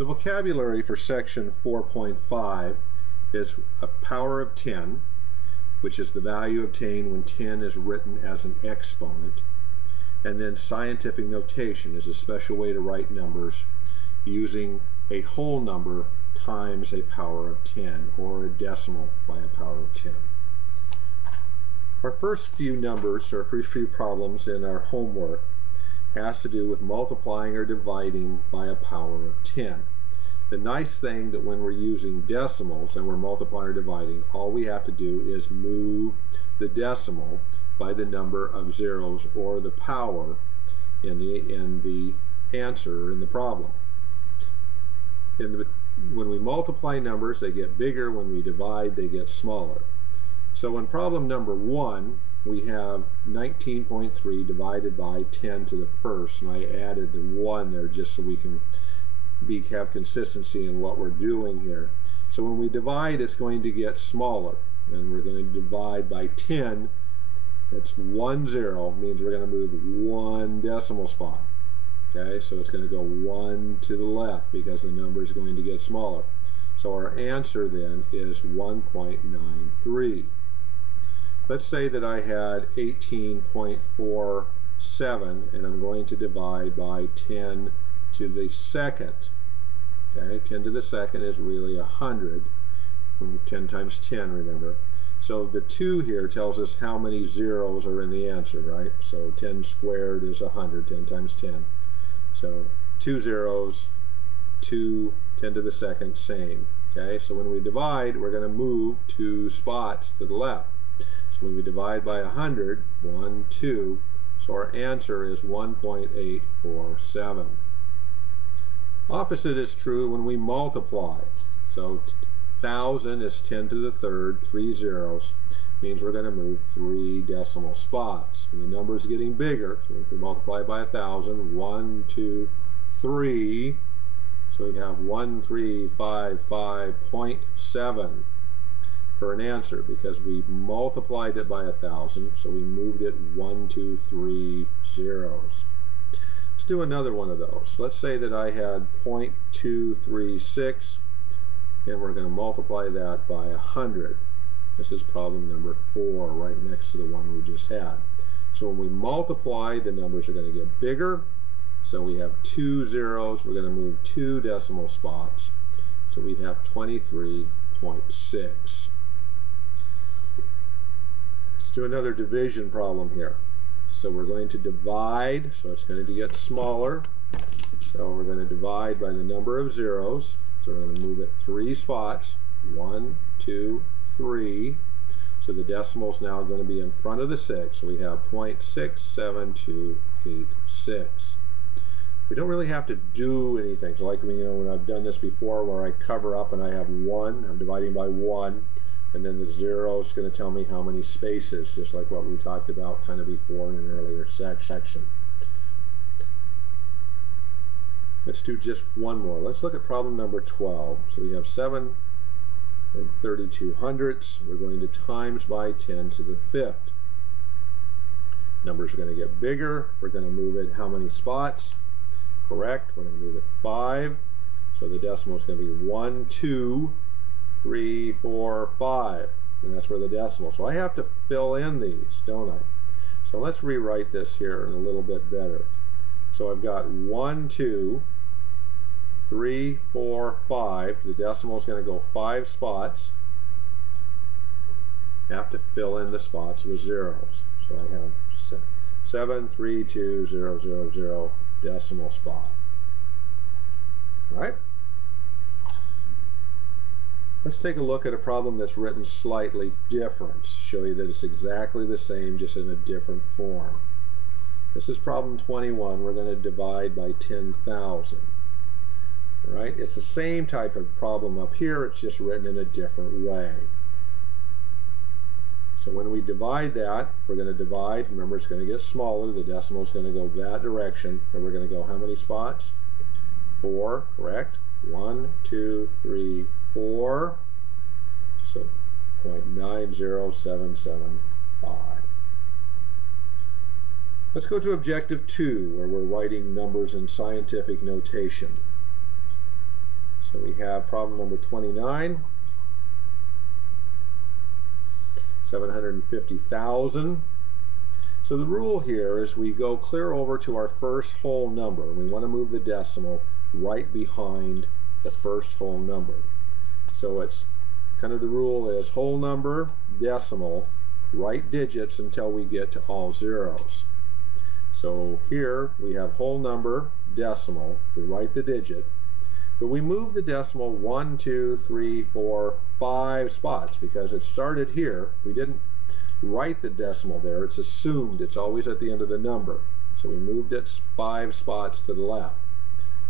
The vocabulary for section 4.5 is a power of 10, which is the value obtained when 10 is written as an exponent. And then scientific notation is a special way to write numbers using a whole number times a power of 10, or a decimal by a power of 10. Our first few numbers, or first few problems in our homework, has to do with multiplying or dividing by a power of 10. The nice thing that when we're using decimals and we're multiplying or dividing, all we have to do is move the decimal by the number of zeros or the power in the answer in the problem. When we multiply numbers, they get bigger. When we divide, they get smaller. So in problem number 1, we have 19.3 divided by 10 to the first, and I added the 1 there just so we can have consistency in what we're doing here. So when we divide, it's going to get smaller, and we're going to divide by 10. That's 1 0, means we're going to move 1 decimal spot. Okay, so it's going to go 1 to the left because the number is going to get smaller. So our answer then is 1.93. Let's say that I had 18.47 and I'm going to divide by 10 to the second. Okay, 10 to the second is really 100. 10 times 10, remember. So the 2 here tells us how many zeros are in the answer, right? So 10 squared is 100, 10 times 10. So 2 zeros, 2, 10 to the second, same. Okay, so when we divide, we're going to move 2 spots to the left. So when we divide by 100, 1, 2, so our answer is 1.847. Opposite is true when we multiply. So 1,000 is 10 to the third, 3 zeros, means we're going to move 3 decimal spots. And the number is getting bigger, so if we multiply by 1,000, 1, 2, 3, so we have 1355.7 for an answer because we multiplied it by 1,000, so we moved it 1, 2, 3 zeros. Let's do another one of those. Let's say that I had 0.236, and we're going to multiply that by 100. This is problem number 4, right next to the one we just had. So when we multiply, the numbers are going to get bigger. So we have 2 zeros. We're going to move 2 decimal spots. So we have 23.6. Let's do another division problem here. So we're going to divide, so it's going to get smaller. So we're going to divide by the number of zeros. So we're going to move it 3 spots. 1, 2, 3. So the decimal is now going to be in front of the 6. So we have 0.67286. We don't really have to do anything. So like when I've done this before where I cover up and I have 1, I'm dividing by 1, and then the 0 is going to tell me how many spaces, just like what we talked about kind of before in an earlier section. Let's do just one more. Let's look at problem number 12. So we have 7 32/100ths. We're going to times by 10 to the 5th. Numbers are going to get bigger. We're going to move it how many spots? Correct. We're going to move it 5. So the decimal is going to be 1, 2, 3, 4, 5. And that's where the decimal. So I have to fill in these, don't I? So let's rewrite this here in a little bit better. So I've got 1, 2, 3, 4, 5. The decimal is going to go 5 spots. I have to fill in the spots with zeros. So I have 732,000 decimal spot. All right? Let's take a look at a problem that's written slightly different to show you that it's exactly the same, just in a different form. This is problem 21. We're going to divide by 10,000. All right? It's the same type of problem up here. It's just written in a different way. So when we divide that, we're going to divide. Remember, it's going to get smaller. The decimal is going to go that direction. And we're going to go how many spots? 4, correct? 1, 2, 3, 4. So 0.90775. Let's go to objective 2, where we're writing numbers in scientific notation. So we have problem number 29. 750,000. So the rule here is we go clear over to our first whole number. We want to move the decimal right behind the first whole number. So it's kind of the rule is whole number, decimal, right digits until we get to all zeros. So here we have whole number, decimal, we write the digit, but we move the decimal 1, 2, 3, 4, 5 spots because it started here. We didn't write the decimal there. It's assumed it's always at the end of the number. So we moved it 5 spots to the left.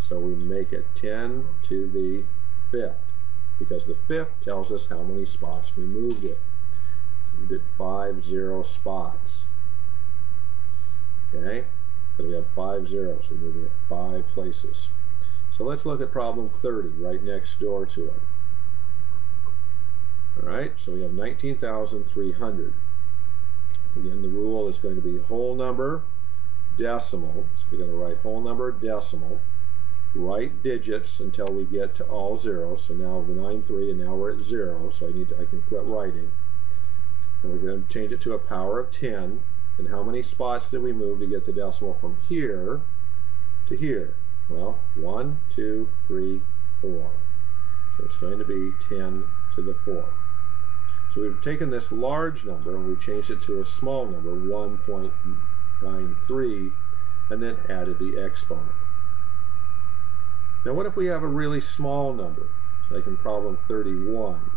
So we make it 10 to the 5th because the 5th tells us how many spots we moved it. We moved it 50 spots. Okay? Because we have 5 zeros. We're moving it 5 places. So let's look at problem 30 right next door to it. Alright, so we have 19,300. Again, the rule is going to be whole number, decimal. So we're going to write whole number, decimal. Write digits until we get to all zeros. So now the 9,3 and now we're at 0. So I can quit writing. And we're going to change it to a power of 10. And how many spots did we move to get the decimal from here to here? Well, 1, 2, 3, 4. So it's going to be 10 to the 4th. So we've taken this large number and we've changed it to a small number, 1.93, and then added the exponent. Now what if we have a really small number, like in problem 31?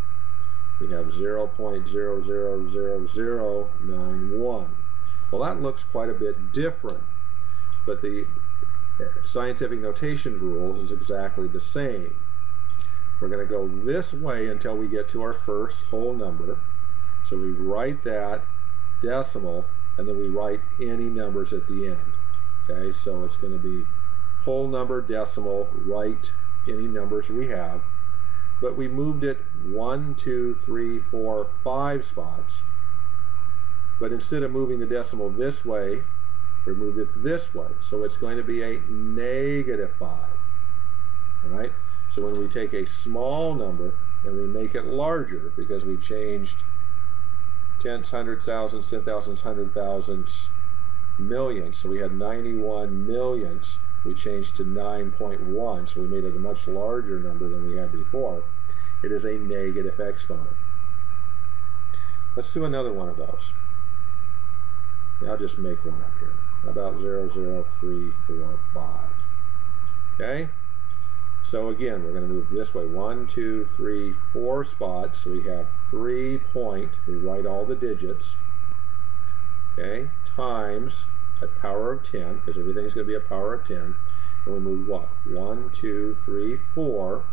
We have 0.000091. Well, that looks quite a bit different, but the scientific notation rules is exactly the same. We're going to go this way until we get to our first whole number. So we write that decimal, and then we write any numbers at the end. Okay, so it's going to be whole number, decimal, write any numbers we have. But we moved it 1, 2, 3, 4, 5 spots. But instead of moving the decimal this way, we moved it this way. So it's going to be a -5. All right? So when we take a small number and we make it larger, because we changed tenths, hundred thousands, 10,000s, 100,000s, millions, so we had 91 millions, we changed to 9.1, so we made it a much larger number than we had before. It is a negative exponent. Let's do another one of those. I'll just make one up here. How about 0.00345? Okay? So again, we're going to move this way. 1, 2, 3, 4 spots. So we have 3 point. We write all the digits. Okay? Times a power of 10, because everything's going to be a power of 10. And we move what? 1, 2, 3, 4.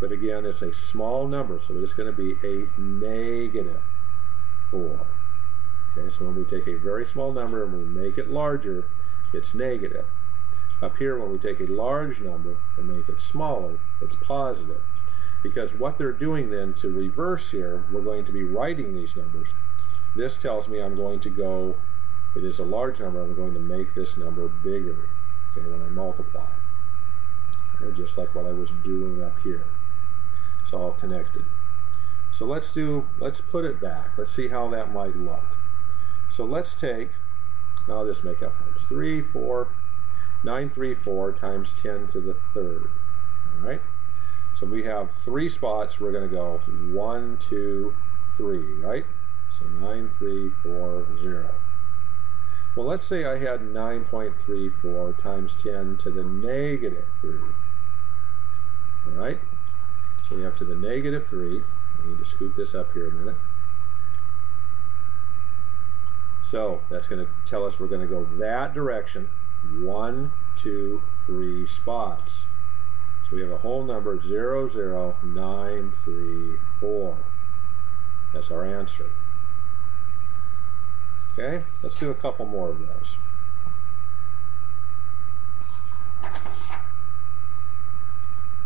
But again, it's a small number, so it's going to be a -4. Okay, so when we take a very small number and we make it larger, it's negative. Up here, when we take a large number and make it smaller, it's positive. Because what they're doing then to reverse here, we're going to be writing these numbers. This tells me I'm going to go, it is a large number, I'm going to make this number bigger, okay, when I multiply. Okay, just like what I was doing up here. It's all connected. So let's put it back. Let's see how that might look. So let's take, I'll just make up numbers, 934 times 10 to the 3rd. All right? So we have 3 spots. We're going to go 1, 2, 3, right? So 9340. Well, let's say I had 9.34 times 10 to the -3. All right? So we have to the -3. I need to scoot this up here a minute. So that's going to tell us we're going to go that direction, 1, 2, 3 spots. So we have a whole number, 00934. That's our answer. Okay, let's do a couple more of those.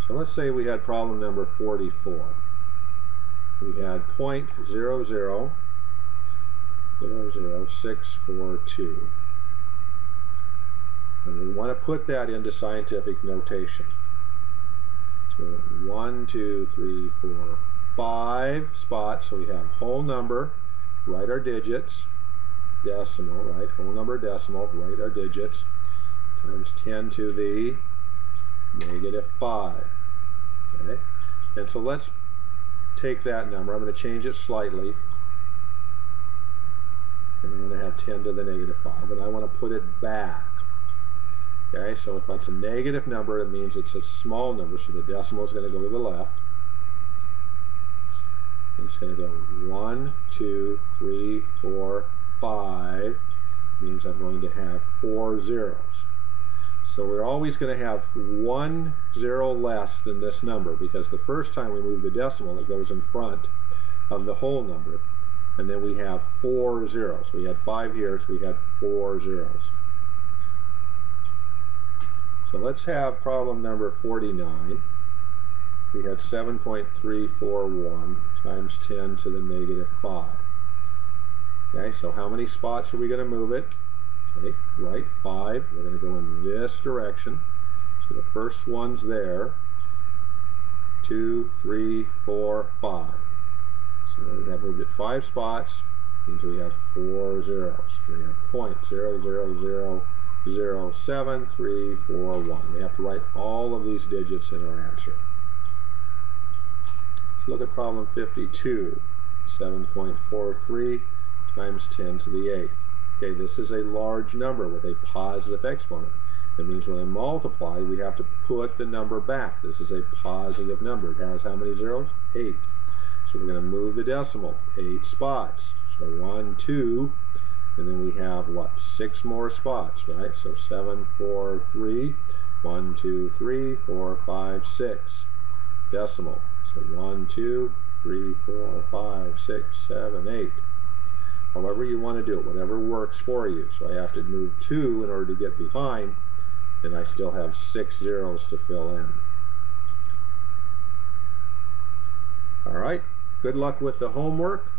So let's say we had problem number 44. We had 0.000642. And we want to put that into scientific notation. So So 1, 2, 3, 4, 5 spots. So we have whole number, write our digits, decimal, right? Whole number, decimal, write our digits, times 10 to the -5. Okay? And so let's take that number. I'm going to change it slightly. And I'm going to have 10 to the -5. And I want to put it back. Okay, so if it's a negative number, it means it's a small number, so the decimal is going to go to the left. And it's going to go 1, 2, 3, 4, 5. Means I'm going to have 4 zeros. So we're always going to have 1 zero less than this number, because the first time we move the decimal, it goes in front of the whole number. And then we have 4 zeros. We had 5 here, so we had 4 zeros. So let's have problem number 49. We had 7.341 times 10 to the -5. Okay, so how many spots are we going to move it? Okay, right, 5. We're going to go in this direction. So the first one's there. 2, 3, 4, 5. So we have moved it 5 spots, means we have 4 zeros. We have 0.000073441. We have to write all of these digits in our answer. Let's look at problem 52. 7.43 times 10 to the 8th. Okay, this is a large number with a positive exponent. That means when I multiply, we have to put the number back. This is a positive number. It has how many zeros? 8. So we're going to move the decimal 8 spots. So 1, 2, and then we have what? 6 more spots, right? So 7, 4, 3, 1, 2, 3, 4, 5, 6. Decimal. So 1, 2, 3, 4, 5, 6, 7, 8. However you want to do it, whatever works for you. So I have to move 2 in order to get behind, and I still have 6 zeros to fill in. All right, good luck with the homework.